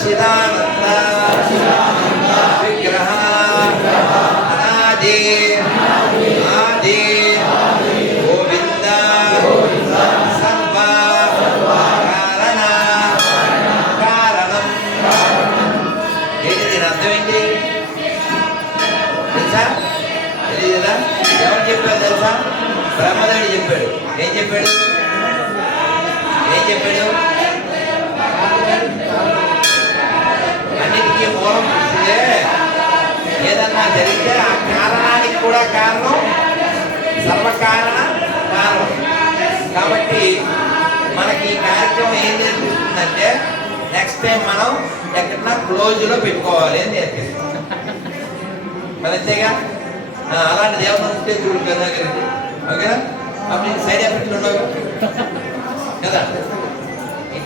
సచ్చిదానంద విగ్రహ అనాది ఆది గోవింద సర్వ కారణ కారణం ఏంటి దీని అర్థం ఏంటి తెలుసా తెలియదా ఎవరు చెప్పారు తెలుసా బ్రహ్మదేవుడు చెప్పాడు ఏం చెప్పాడు ఏం చెప్పాడు? జరిగితే ఆ కారణానికి కూడా కారణం సర్వకారణ కారణం కాబట్టి మనకి ఈ కార్యక్రమం ఏం నేర్పిస్తుందంటే నెక్స్ట్ టైం మనం ఎక్కడన్నా క్లోజ్లో పెట్టుకోవాలి అని నేర్పిస్తుంది మరి అంతేగా అలాంటి దేవతలు ఉంటే చూడు కదా ఓకేనా? అప్పుడు సైడ్ ఎఫెక్ట్లు ఉండవు కదా?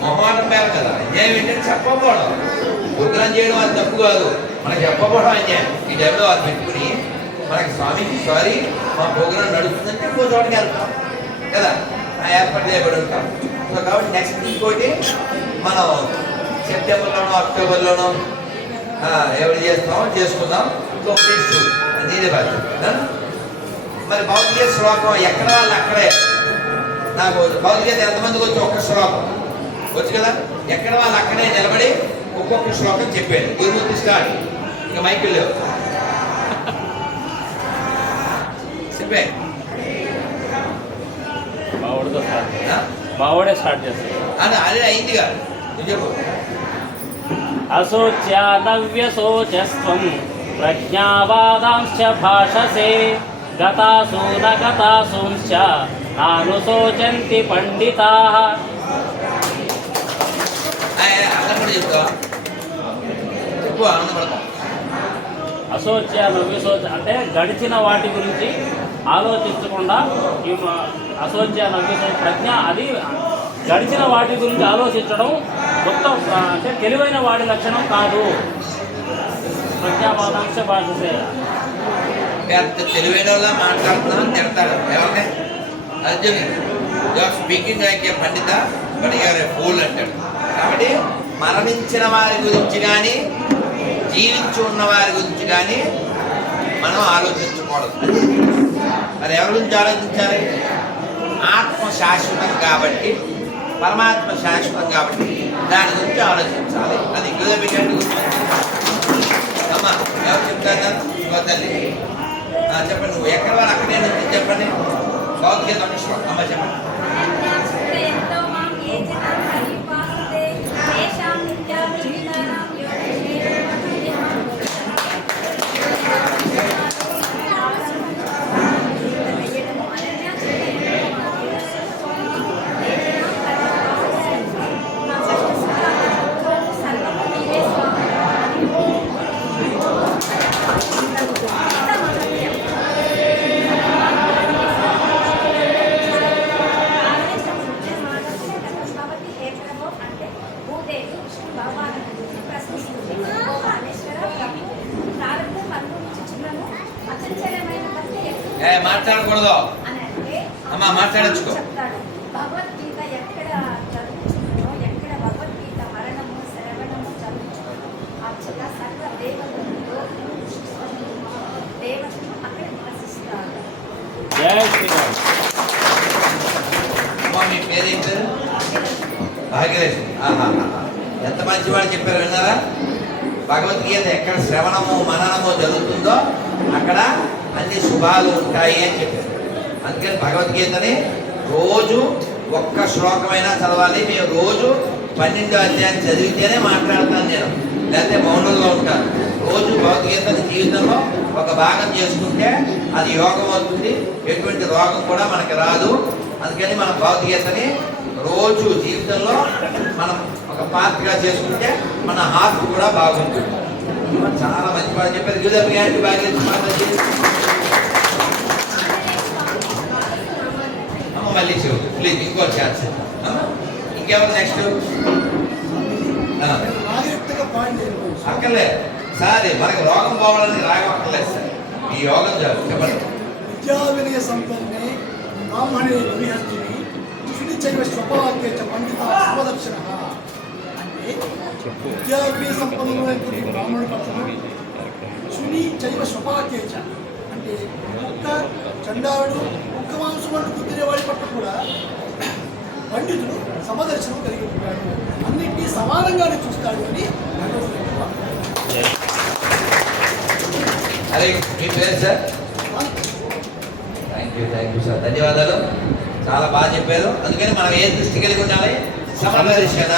మొహమాటం పేరు కదా. అన్యాయం ఏంటంటే చెప్పకపోవడం ఉగ్రం చేయడం అది తప్పు కాదు. మనకి చెప్పకపోవడం అన్యాయం ఈ డబ్బులో అది పెట్టుకుని మనకి స్వామికి సారీ మా ప్రోగ్రాం నడుస్తుందంటే ఇంకో చోటకి వెళ్తాం. కదా? ఆ ఏర్పాటు చేయబడి ఉంటాం. సో కాబట్టి నెక్స్ట్ ఇంకోటి మనం సెప్టెంబర్లోనో అక్టోబర్లోనో ఎవరు చేస్తామో చేసుకుందాం. ఇంకో ప్లేస్ బాధ్యత. మరి భౌతిక శ్లోకం ఎక్కడ? వాళ్ళు అక్కడే. నాకు భౌతికత ఎంతమందికి వచ్చి ఒక్క శ్లోకం? వచ్చు కదా? ఎక్కడ వాళ్ళు అక్కడే నిలబడి ఒక్కొక్క శ్లోకం చెప్పాడు గురుమూర్తి స్టార్ట్. ఇక మైకిల్ లేవు. చెప్పే. మావాడితో స్టార్ట్? మావాడే స్టార్ట్ చేస్తాడు. అది అదే అయింది కాదు. చెప్పు. అశోచ్యానవ్యశోచస్వం ప్రజ్ఞావాదాంశ్చ భాషసే గతాసూ న గతాసూంశ్చ. నానుశోచంతి పండితాః ఆ, చెప్తావా చెప్పు ఆనందపడతాం. అశోచ్య నవ్యశోచ అంటే గడిచిన వాటి గురించి ఆలోచించకుండా అశోచ్య నవ్యశోచ ప్రజ్ఞ అది గడిచిన వాటి గురించి ఆలోచించడం మొత్తం ఆ, అంటే తెలివైన వాడి లక్షణం కాదు. ప్రజ్ఞావాదాంశ భాషసే. పెద్ద తెలివైన వాళ్ళ మాట్లాడుతున్నాం తిడతాడు ఎవరిని Arjun your speaking A Pandit but A pool అంటాడు. కాబట్టి మరణించిన వారి గురించి కానీ జీవించి ఉన్న వారి గురించి కానీ మనం ఆలోచించకూడదు. మరి ఎవరి గురించి ఆలోచించాలి? ఆత్మ శాశ్వతం కాబట్టి పరమాత్మ శాశ్వతం కాబట్టి దాని గురించి ఆలోచించాలి. అది యూదబిగండి గురించి అమ్మా ఎవరు చెప్తారు తల్లి. చెప్పండి నువ్వు ఎక్కడ వారు అక్కడే నుంచి చెప్పండి. భగవద్గీత అమ్మ చెప్పండి. ఏ మాట్లాడకూడదు. అమ్మా, మాట్లాడొచ్చుకో. భగవద్గీత ఎక్కడ చదువుతున్నామో ఎక్కడ భగవద్గీత మరణము శ్రవణము చదువుతున్నామో అచ్చట సర్వ దేవతలు లోకము దేవతలు అక్కడ నివసిస్తారు. జై శ్రీరామ్. అమ్మా మీ పేరేం పేరు? భాగ్యలక్ష్మి. ఆహా ఎంత మంచి వాడు చెప్పారు విన్నారా? భగవద్గీత ఎక్కడ శ్రవణము మననము జరుగుతుందో అక్కడ అన్ని శుభాలు ఉంటాయి అని చెప్పారు. అందుకని భగవద్గీతని రోజు ఒక్క శ్లోకమైనా చదవాలి. మేము రోజు పన్నెండు అధ్యాయం చదివితేనే మాట్లాడతాను నేను. లేకపోతే మౌనంలో ఉంటాను. రోజు భగవద్గీతని జీవితంలో ఒక భాగం చేసుకుంటే అది యోగం అవుతుంది. ఎటువంటి రోగం కూడా మనకి రాదు. అందుకని మన భగవద్గీతని రోజు జీవితంలో మనం ఒక పాత్రగా చేసుకుంటే మన హార్ట్ కూడా బాగుంటుంది. చాలా మంచి మాట చెప్పారు. యూదప్ గారికి బాగా మాట్లాడి అమ్మ మళ్ళీ చెవు. ప్లీజ్ ఇంకో ఛాన్స్ ఇంకెవరు నెక్స్ట్ ఆసక్తిగా పాయింట్ ఏంటంటే, అక్కర్లే. సరే మనకి రోగం పోవాలని రాగం అక్కర్లేదు సార్. ఈ యోగం చాలు చెప్పండి. విద్యా వినయ సంపన్నే బ్రాహ్మణే విహస్తిని శుద్ధి చైవ స్వభావాక్య చ పండిత స్వదక్షిణ. అంటే సంపన్నులైనటువంటి బ్రాహ్మణుడి పట్ల శుని చైవ స్వపాకేచ అంటే చండాలుడు కుక్క మాంసం వాడి పట్ల కూడా పండితుడు సమదర్శనం కలిగి ఉంటాడు. అన్నింటినీ సమానంగానే చూస్తాడు అని. అదే మీ పేరు sir? Thank you thank you sir ధన్యవాదాలు. చాలా బాగా చెప్పారు. అందుకని మనం ఏ దృష్టి కలిగి ఉండాలి? సమదర్శన?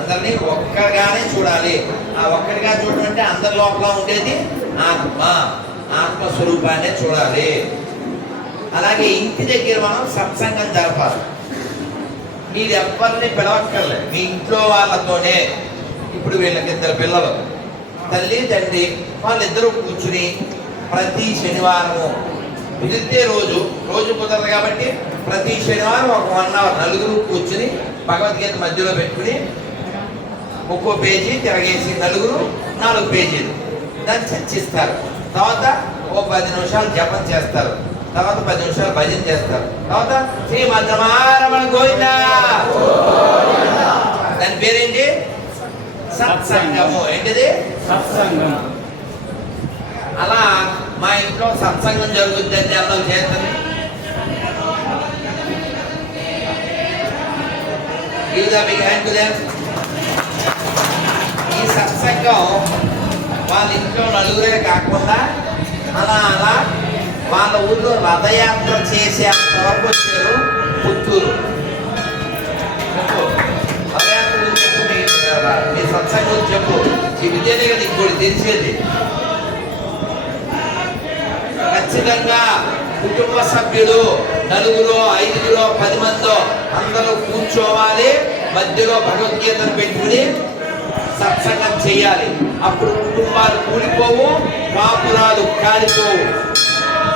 అందరినీ ఒక్కగానే చూడాలి. ఆ ఒక్కడిగా చూడడం అంటే అందరి లోపల ఉండేది ఆత్మ. ఆత్మ స్వరూపాన్ని చూడాలి. అలాగే ఇంటి దగ్గర మనం సత్సంగం జరపాలి. మీరు ఎవరిని పిలవక్కర్లేదు. మీ ఇంట్లో వాళ్ళతోనే ఇప్పుడు వీళ్ళకి ఇద్దరు పిల్లలు. తల్లి తండ్రి వాళ్ళిద్దరూ కూర్చుని ప్రతి శనివారము కుదిరితే రోజు రోజు కుదరదు కాబట్టి ప్రతి శనివారం ఒక వన్ అవర్ నలుగురు కూర్చుని భగవద్గీత మధ్యలో పెట్టుకుని ఒక్కో పేజీ తిరగేసి నలుగురు నాలుగు పేజీలు. దాన్ని చర్చిస్తారు. తర్వాత ఓ పది నిమిషాలు జపం చేస్తారు. తర్వాత పది నిమిషాలు భజన చేస్తారు. తర్వాత శ్రీ మధ్రమారమణ గోవిందా. దాని పేరేంటి? సత్సంగము. ఏంటిది? సత్సంగం. అలా మా ఇంట్లో సత్సంగం జరుగుద్దని అందరూ చేస్తుంది Give the big hand to them. ఈ సత్సంగం వాళ్ళ ఇంట్లో నలుగురే కాకుండా అలా అలా వాళ్ళ ఊళ్ళో రథయాత్ర చేసేంత వరకు వచ్చారు పుత్తూరు. రథయాత్ర చెప్పు మీ సత్సంగం చెప్పు. ఈ విద్యనే కదా ఇంకోటి తెలిసేది. ఖచ్చితంగా కుటుంబ సభ్యులు నలుగురు ఐదుగురు పది మందో అందరూ కూర్చోవాలి. మధ్యలో భగవద్గీతను పెట్టుకుని సత్సంగం చేయాలి. అప్పుడు కుటుంబాలు కూలిపోవు కాపురాలు కాలిపోవు.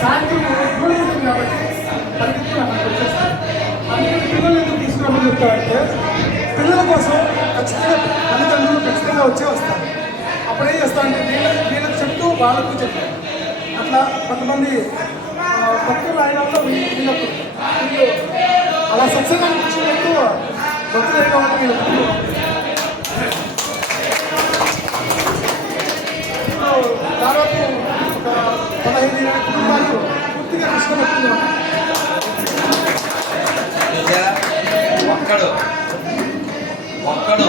సాయంత్రం కాబట్టి పరిగెత్తుకుని అక్కడికి వచ్చేస్తాం అందుకని పిల్లలు ఎందుకు తీసుకురామని చెప్తారంటే పిల్లల కోసం ఖచ్చితంగా తల్లిదండ్రులు ఖచ్చితంగా వచ్చే వస్తారు. అప్పుడు ఏం చేస్తారంటే వీళ్ళ వీళ్ళకి చెప్తూ వాళ్ళకు చెప్తారు. అట్లా కొంతమంది భక్తులు అయిన వీళ్ళకు వీళ్ళు అలా సత్సంగానికి వచ్చినప్పుడు భక్తులు అయిన వాళ్ళు వీళ్ళకు దాదాపు పదహైదు ఇరవై కుటుంబాలు పూర్తిగా కృష్ణ ఒక్కడు. ఒక్కడు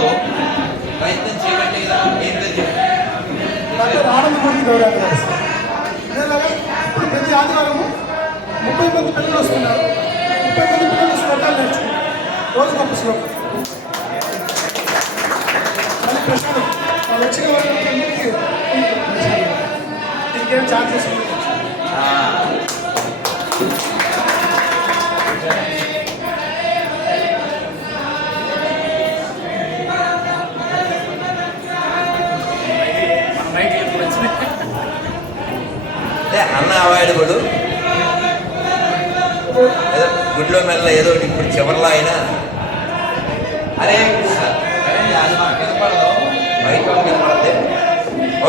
ప్రయత్నం చేయబట్టి ఏంటో చెప్పు డాక్టర్ ఆనందమూర్తి గౌరవ అదేలాగా ఇప్పుడు ప్రతి ఆదివారము ముప్పై మంది పిల్లలు వస్తున్నారు ముప్పై మంది పిల్లలు శ్లోకాలు నేర్చుకున్నారు రోజు గొప్ప శ్లోకం మళ్ళీ ప్రశ్నలు వచ్చిన వాళ్ళకి ఇంకేం ఛార్జెస్ ఉన్నాయి అన్న అవాయిడబుల్ ఏదో గుడిలో మెల్ల ఏదో ఇప్పుడు చివరిలో అయినా. అరే బయట వాళ్ళకి వినపడద్ది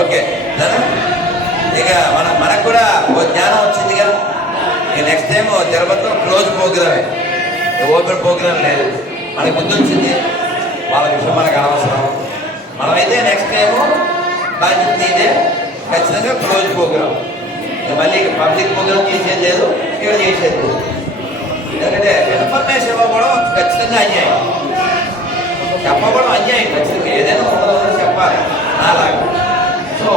ఓకే ఇక మన మనకు కూడా ఓ జ్ఞానం వచ్చిందిగా. ఇక నెక్స్ట్ టైం తిరుపతిలో క్లోజ్ ప్రోగ్రామే ఓపెన్ ప్రోగ్రామ్ లేదు. మనకి గుర్తు వచ్చింది. వాళ్ళ విషయం మనకు అనవసరం. మనమైతే నెక్స్ట్ టైము బాధ్యత ఇదే ఖచ్చితంగా క్లోజ్ ప్రోగ్రామ్ ఇక మళ్ళీ పబ్లిక్ ప్రోగ్రామ్ చేసేది లేదు ఇక్కడ చేసేది లేదు. ఎందుకంటే ఇన్ఫర్మేషన్ ఇవ్వకపోవడం ఖచ్చితంగా అన్యాయం. చెప్పకపోవడం అన్యాయం ఖచ్చితంగా. ఏదైనా ఉండదు చెప్పాలి. అలాగే సో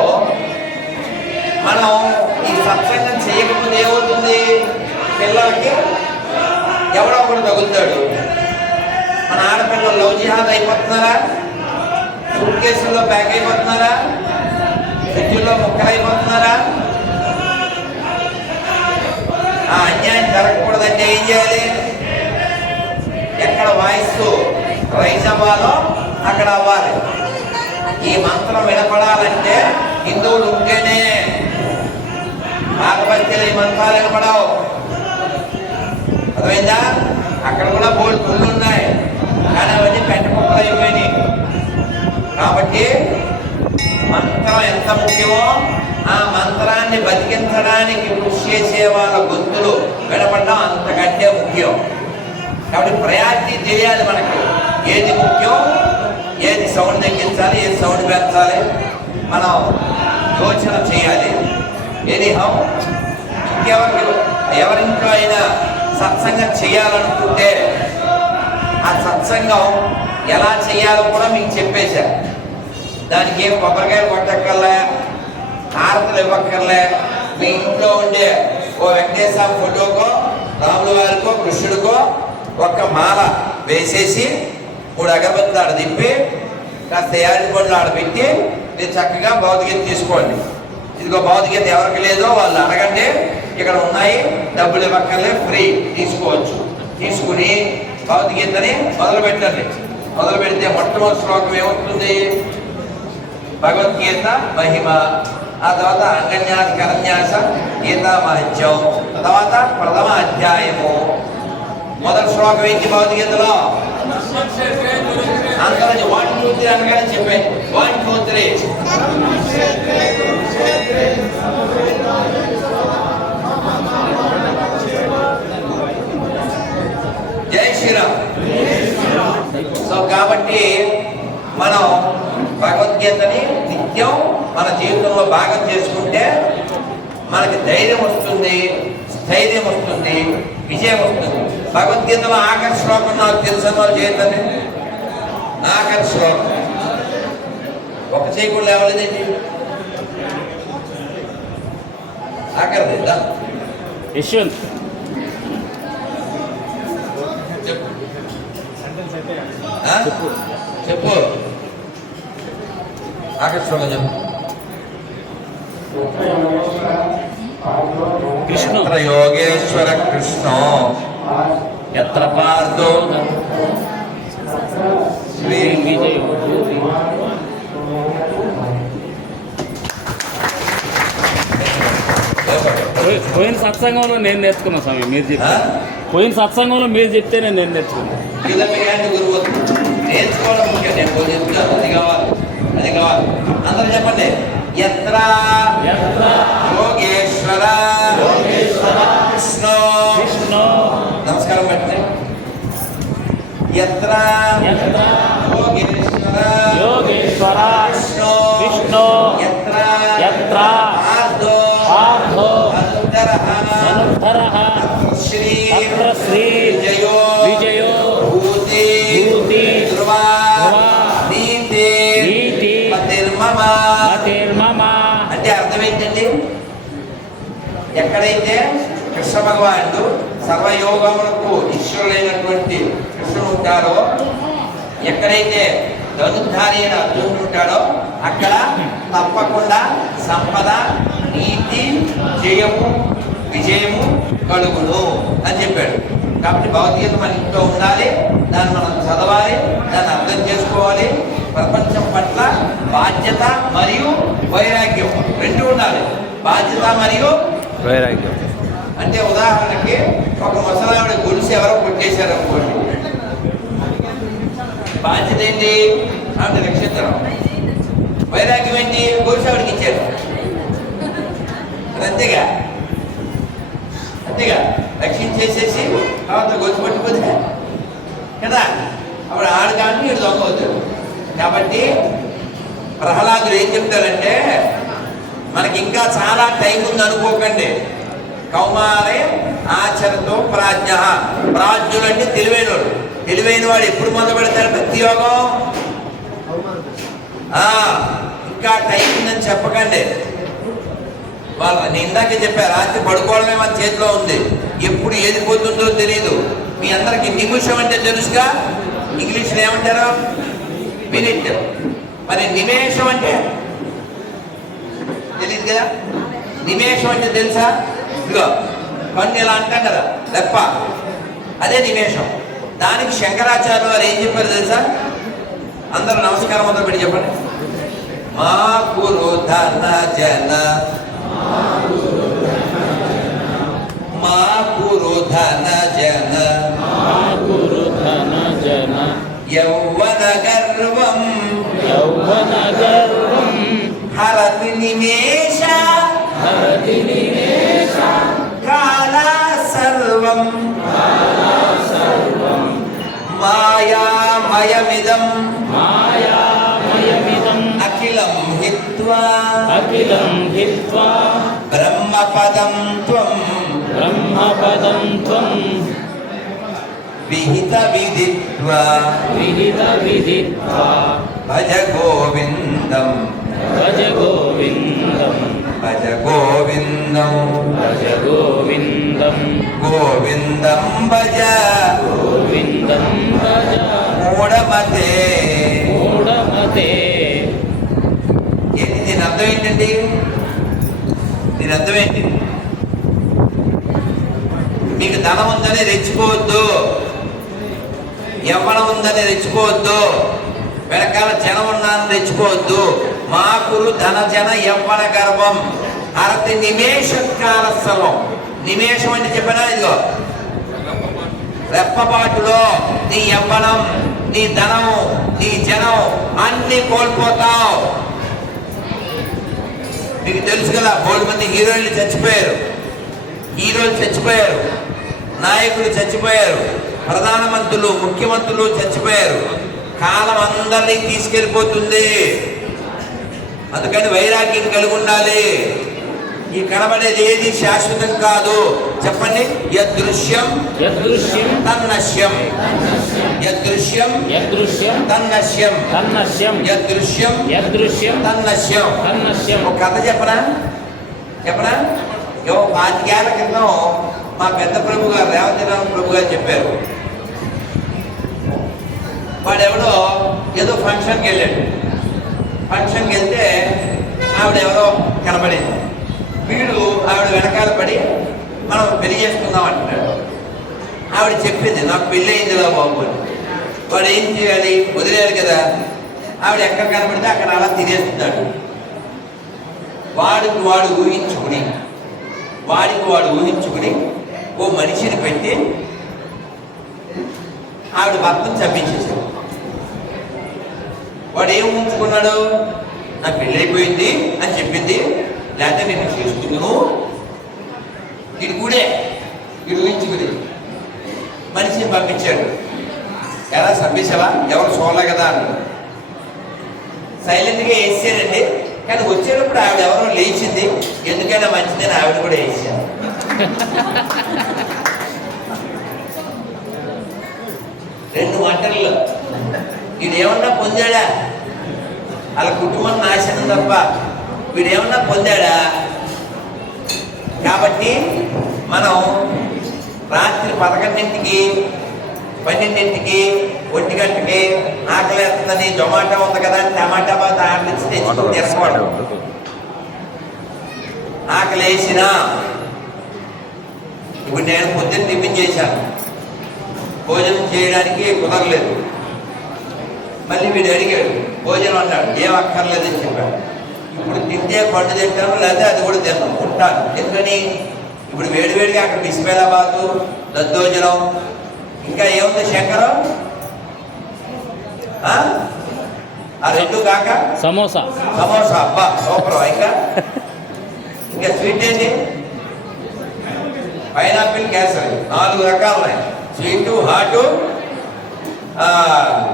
మనం ఈ సత్సంగం చేయకపోతే ఏమవుతుంది? పిల్లలకి ఎవడో ఒకడు తగులుతాడు. మన ఆడపిల్లలు లవ్ జిహాద్ అయిపోతున్నారా? సూట్ కేసుల్లో ప్యాక్ అయిపోతున్నారా? ఫ్రిడ్జ్లో ముక్కలు అయిపోతున్నారా? ఆ అన్యాయం జరగకూడదంటే ఏం చేయాలి? ఎక్కడ వాయిస్ రైజ్ అవ్వాలో అక్కడ అవ్వాలి. ఈ మంత్రం వినపడాలంటే హిందువులు ఉంటేనే ఆకపత్తిలో ఈ మంత్రాలు వినపడవు అర్థమైందా? అక్కడ కూడా బోల్డ్ పుల్లు ఉన్నాయి. కానీ అవన్నీ పెంట కుప్పలు అయిపోయినాయి. కాబట్టి మంత్రం ఎంత ముఖ్యమో ఆ మంత్రాన్ని బతికించడానికి కృషి చేసే వాళ్ళ గొంతులు వినపడడం అంతకంటే ముఖ్యం. కాబట్టి ప్రయారిటీ చేయాలి మనకి. ఏది ముఖ్యం ఏది సౌండ్ తగ్గించాలి ఏది సౌండ్ పెంచాలి మనం యోచన చేయాలి. ఏది హం? ఇంకెవరు ఎవరింట్లో అయినా సత్సంగం చేయాలనుకుంటే ఆ సత్సంగం ఎలా చేయాలో కూడా మీకు చెప్పేశారు. దానికి ఏం కొబ్బరికాయలు కొట్టక్కర్లే హారతలు ఇవ్వక్కర్లే. మీ ఇంట్లో ఉండే ఓ వెంకటేశ్వర ఫోటోకో రాముల వారికో కృష్ణుడికో ఒక్క మాల వేసేసి మూడు అగరబత్తులు ఆడ తిప్పి కాస్త యాడి పండ్లు ఆడబెట్టి మీరు చక్కగా భౌతికం తీసుకోండి. ఇదిగో భౌతికత ఎవరికి లేదో వాళ్ళు అడగండి. ఇక్కడ ఉన్నాయి. డబ్బులు ఇవ్వక్కర్లే ఫ్రీ తీసుకోవచ్చు. తీసుకుని భౌతికతని మొదలు పెట్టండి మొదలు పెడితే మొట్టమొదటి శ్లోకం ఏమవుతుంది భగవద్గీత మహిమ. ఆ తర్వాత అంగన్యాస కరన్యాస గీతా మహత్యం. తర్వాత ప్రథమ అధ్యాయము. మొదటి శ్లోకం ఏంటి భగవద్గీతలో అందరూ వన్ టూ త్రీ అనగానే చెప్పే one two three Sriram so కాబట్టి మనం భగవద్గీతని నిత్యం మన జీవితంలో భాగం చేసుకుంటే మనకి ధైర్యం వస్తుంది స్థైర్యం వస్తుంది విజయం వస్తుంది. భగవద్గీతలో ఆఖరి శ్లోకం నాకు తెలిసిన వాళ్ళు చేతండి ఆఖరి శ్లోకం. ఒక చేయకుండా లేవలేదండి ఆఖరిది యశ్వంత్. చెప్పు. చెప్పు. కృష్ణ. యోగేశ్వర కృష్ణ. ఎత్ర పార్థో. శ్రీ విజయ్ పోయిన సత్సంగంలో నేను నేర్చుకున్నా స్వామి మీరు చెప్తే పోయిన సత్సంగంలో మీరు చెప్తేనే నేను నేర్చుకున్నా. కిలమిగాన్ని గురువు నేర్చుకోవడం ముఖ్యం నేను కొన్ని చెప్తాను అది కావాలి. అది కావాలి. అందరూ చెప్పండి. ఎత్ర యోగేశ్వర. కృష్ణ నమస్కారం పెట్టండి. ఎత్ర యోగేశ్వర. యోగేశ్వర. ఎక్కడైతే కృష్ణ భగవానుడు సర్వయోగములకు ఈశ్వరుడైనటువంటి కృష్ణుడు ఉంటారో ఎక్కడైతే ధనుర్ధారి అయిన అర్జునుడు ఉంటాడో అక్కడ తప్పకుండా సంపద నీతి జయము విజయము కలుగును అని చెప్పాడు. కాబట్టి భగవద్గీత మన ఇంట్లో ఉండాలి దాన్ని మనం చదవాలి దాన్ని అర్థం చేసుకోవాలి. ప్రపంచం పట్ల బాధ్యత మరియు వైరాగ్యం రెండు ఉండాలి. బాధ్యత మరియు వైరాగ్యం అంటే ఉదాహరణకి ఒక ముసలావిడ గొలుసు ఎవరో కొట్టేశారు అనుకోండి బాధ్యత ఏంటి? ఆవిడ నక్షత్రం. వైరాగ్యం ఏంటి? గొలుసు ఆవిడకి ఇచ్చారు. అంతేగా? అంతేగా? రక్షించేసేసి తర్వాత గొలుసు పట్టిపోతే కదా? అప్పుడు ఆడు కానీ వీడు దొంగ అవుతాడు కాబట్టి ప్రహ్లాదులు ఏం చెప్తారంటే మనకి ఇంకా చాలా టైం ఉంది అనుకోకండి కౌమారే ఆచరణతో ప్రాజ్ఞ. ప్రాజ్ఞులు అంటే తెలివైన వాడు తెలివైన వాడు ఎప్పుడు మొదలు పెడతారు భక్తి యోగం? ఇంకా టైం ఉందని చెప్పకండి. వాళ్ళ నేను ఇందాకే చెప్పా రాత్రి పడుకోవడమే మన చేతిలో ఉంది. ఎప్పుడు ఏది పోతుందో తెలియదు మీ అందరికి నిమిషం అంటే తెలుసుగా? ఇంగ్లీష్లో ఏమంటారు? మినిట్. మరి నిమేషం అంటే? తెలియదు కదా? నిమేషం అంటే తెలుసా? ఇదిగో కన్ను ఇలా అంటాం కదా? లెప్ప అదే నిమేషం. దానికి శంకరాచార్య వారు ఏం చెప్పారు తెలుసా? అందరూ నమస్కారం అందరూ పెట్టి చెప్పండి. మా కురు జన. మా కురు ధన జన మా గురు ధన జన. యౌవన గర్వం. యౌవన గర్వం. హరతి నిమేష హరతి నివేశ కాల సర్వం మాయామయమిదం మాయామయమిదం అఖిలం హిత్వా అఖిలం హిత్వా బ్రహ్మపదం త్వం బ్రహ్మపదం త్వం విహిత విదిత్వా విహిత విదిత్వా భజ గోవిందం భజ గోవిందం భజ గోవిందం భజ. గోవిందం గోవిందం భజ. గోవిందం భజ మూఢమతే. మూఢమతే. ఏంటి దీని అర్థం ఏంటండి? దీని అర్థం ఏంటి? మీకు ధనం ఉందని రెచ్చిపోవద్దు. యవ్వనం ఉందని రెచ్చిపోవద్దు. వెనకాల జనం ఉన్నానని రెచ్చిపోవద్దు. మాకులు ధన జన యవ్వన గర్వం. అరతి నిమేష కాల స్థలం. నిమేషం అంటే చెప్పినా ఇదిగో? రెప్పపాటులో నీ యవ్వనం నీ ధనం నీ జనం అన్ని కోల్పోతావు. మీకు తెలుసు కదా కోడి మంది హీరోయిన్లు చచ్చిపోయారు. హీరోలు చచ్చిపోయారు. నాయకులు చచ్చిపోయారు. ప్రధానమంత్రులు ముఖ్యమంత్రులు చచ్చిపోయారు. కాలం అందరినీ తీసుకెళ్ళిపోతుంది. అందుకని వైరాగ్యం కలిగి ఉండాలి ఈ కనబడేది ఏది శాశ్వతం కాదు. చెప్పండి. యదృశ్యం యదృశ్యం తన్నశ్యం. యదృశ్యం యదృశ్యం తన్నశ్యం. తన్నశ్యం యదృశ్యం యదృశ్యం తన్నశ్యం. తన్నశ్యం. ఒక కథ చెప్పనా? చెప్పనా? ఏవో పాతికేళ్ళ క్రితం మా పెద్ద ప్రభు గారు రేవతిరామ ప్రభు గారు చెప్పారు. వాడెవడో ఏదో ఫంక్షన్కి వెళ్ళాడు. ఫంక్షన్కి వెళ్తే ఆవిడ ఎవరో కనబడింది. వీడు ఆవిడ వెనకాల పడి మనం పెళ్ళి చేసుకుందాం అంటున్నాడు. ఆవిడ చెప్పింది నాకు పెళ్ళి అయిందిరా బాబు అని. వాడు ఏం చేయాలి? వదిలేయాలి కదా. ఆవిడ ఎక్కడ కనబడితే అక్కడ అలా తినేస్తున్నాడు. వాడికి వాడు ఊహించుకుని వాడికి వాడు ఊహించుకుని ఓ మనిషిని పెట్టి ఆవిడ భర్తను చంపించేశాడు వాడు ఏం ఉంచుకున్నాడు నా పెళ్ళైపోయింది అయిపోయింది అని చెప్పింది. లేకపోతే నేను చేస్తున్నాను ఇది కూడే. ఇది ఊహించుకుని మనిషిని పంపించాడు. ఎలా చంపేసావా ఎవరు చూడలే కదా అన్నాడు. సైలెంట్గా వేసానండి కానీ వచ్చేటప్పుడు ఆవిడ ఎవరో లేచింది. ఎందుకైనా మంచిదని ఆవిడ కూడా వేసాను రెండు వంటల్లో వీడు ఏమన్నా పొందాడా? వాళ్ళ కుటుంబం నాశనం తప్ప వీడు ఏమన్నా పొందాడా? కాబట్టి మనం రాత్రి పదకొండింటికి పన్నెండింటికి ఒంటి గంటకి ఆకలేస్తుందని జొమాటో ఉంది కదా టమాటా బాత్ ఆర్డర్ ఇచ్చి తెచ్చుకుని ఆకలి వేసినా ఇప్పుడు నేను పొద్దున్న టిఫిన్ చేశాను. భోజనం చేయడానికి కుదరలేదు. మళ్ళీ వీడు అడిగాడు భోజనం అన్నాడు ఏం అక్కర్లేదని చెప్పాడు. ఇప్పుడు తింటే పండు తింటాను లేకపోతే అది కూడా తిన్నాను ఉంటాను. ఎందుకని? ఇప్పుడు వేడివేడిగా అక్కడ బిస్మిలాబాదు దద్దోజనం ఇంకా ఏముంది శంకరం? ఆ? ఆ రెండు కాక? సమోసా. సమోసా అబ్బా సూపర్. ఇంకా? ఇంకా స్వీట్ ఏంటి? పైనాపిల్ కేసరి. నాలుగు రకాలు ఉన్నాయి స్వీటు హాటు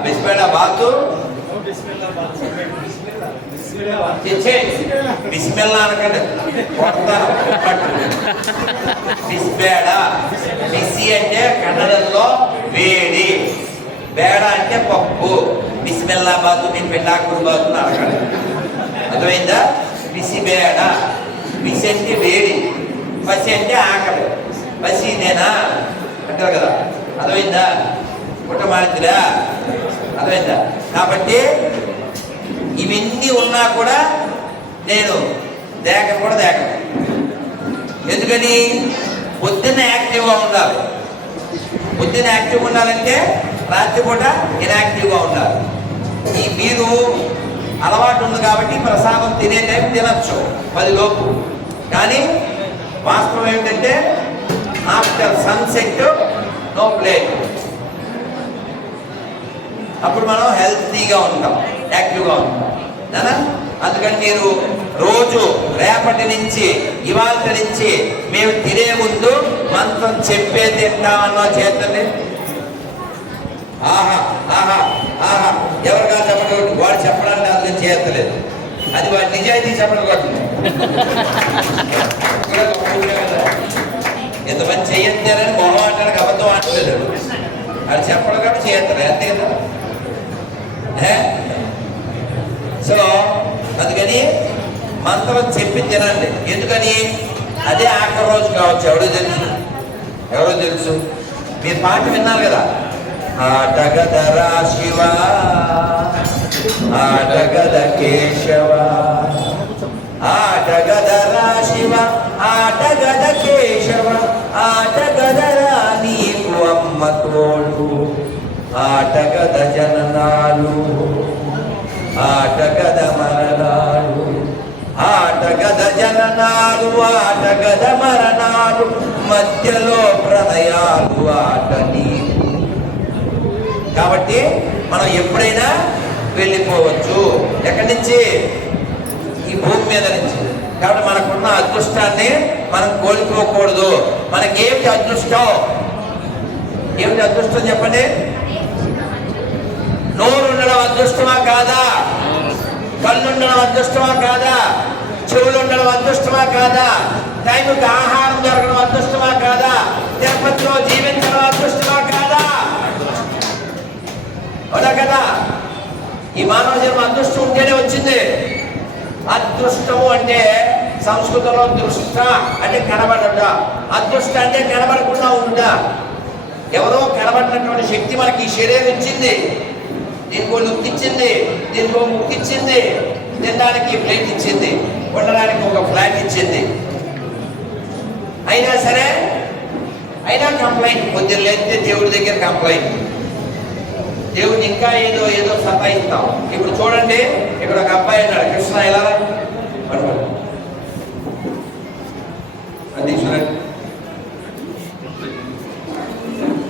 బిస్మిల్లా బాతు. బిస్మిల్లా అనకండి. కొడతాను పట్టు. బిసి అంటే కన్నడంలో వేడి. బేడ అంటే పప్పు. బిస్మిల్లా బాతు నీ పిండాకుడు బాతు అనకండి. అడగండి అర్థమైందా? బిసి బేడ. బిసి అంటే వేడి. పసి అంటే ఆకలి. పసి ఇదేనా అంటారు కదా. అర్థమైందా? కుటుంబానికిరా అర్థమైందా? కాబట్టి ఇవన్నీ ఉన్నా కూడా నేను దేక కూడా దేక ఎందుకని? పొద్దున్న యాక్టివ్గా ఉండాలి. పొద్దున్న యాక్టివ్గా ఉండాలంటే రాత్రిపూట ఇన్యాక్టివ్గా ఉండాలి. ఈ మీరు అలవాటు ఉంది కాబట్టి ప్రసాదం తినే టైం తినచ్చు పది లోపు కానీ వాస్తవం ఏమిటంటే ఆఫ్టర్ సన్సెట్ నో ప్లేట్. అప్పుడు మనం హెల్తీగా ఉంటాం యాక్టివ్గా ఉంటాం. కదా అందుకని మీరు రోజు రేపటి నుంచి ఇవాళ నుంచి మేము తినే ముందు మంత్రం చెప్పే తింటామన్నా చేతండి. ఆహా ఆహా ఆహా. ఎవరిగా చెప్పడం వాడు చెప్పడానికి అందులో చేయట్లేదు అది వాడి నిజాయితీ చెప్పడం కొట్టింది ఎంతమంది చెయ్యొచ్చారని మొహం అంటాడు అబద్ధం అంటలేదు అది చెప్పడం కాబట్టి చేయట్లేదు అంతే కదా? సో అందుకని మంత్రం చెప్పి తినండి. ఎందుకని? అదే ఆఖరి రోజు కావచ్చు. ఎవడో తెలుసు. ఎవరో తెలుసు. మీరు పాట విన్నారు కదా? ఆటగదరా శివ. ఆటగద కేశవ. ఆటగదరా శివ. ఆటగద కేశవ. ఆటగదరా నీకు అమ్మ తోడు. ఆటగద జననాలు ఆటగద మరణాలు ఆటగద జననాలు ఆటగద మరణాలు మధ్యలో ప్రణయాలు ఆట నీవు కాబట్టి మనం ఎప్పుడైనా వెళ్ళిపోవచ్చు. ఎక్కడి నుంచి? ఈ భూమి మీద నుంచి. కాబట్టి మనకున్న అదృష్టాన్ని మనం కోల్పోకూడదు. మనకేమిటి అదృష్టం? ఏమిటి అదృష్టం చెప్పండి? నోరుండడం అదృష్టమా కాదా? కళ్ళుండడం అదృష్టమా కాదా? చెవులు ఉండడం అదృష్టమా కాదా? టైంకి ఆహారం దొరకడం అదృష్టమా కాదా? తిరుపతిలో జీవించడం అదృష్టమా కాదా? అవునా కదా? ఈ మానవ జన్మ అదృష్టం ఉంటేనే వచ్చింది. అదృష్టము అంటే సంస్కృతంలో దృష్ట అంటే కనబడట. అదృష్ట అంటే కనబడకుండా ఉందా ఎవరో కనబడినటువంటి శక్తి మనకి ఈ శరీరం ఇచ్చింది. దీనికో నొప్పి ఇచ్చింది దీనికో ముక్కు ఇచ్చింది తినడానికి ప్లేట్ ఇచ్చింది ఉండడానికి ఒక ఫ్లాట్ ఇచ్చింది. అయినా సరే అయినా కంప్లైంట్ పొద్దున్న లేకపోతే దేవుడి దగ్గర కంప్లైంట్ దేవుడిని ఇంకా ఏదో ఏదో సతాయిస్తాం. ఇప్పుడు చూడండి ఇక్కడ ఒక అబ్బాయి అన్నాడు కృష్ణ ఎలా అది చూడండి.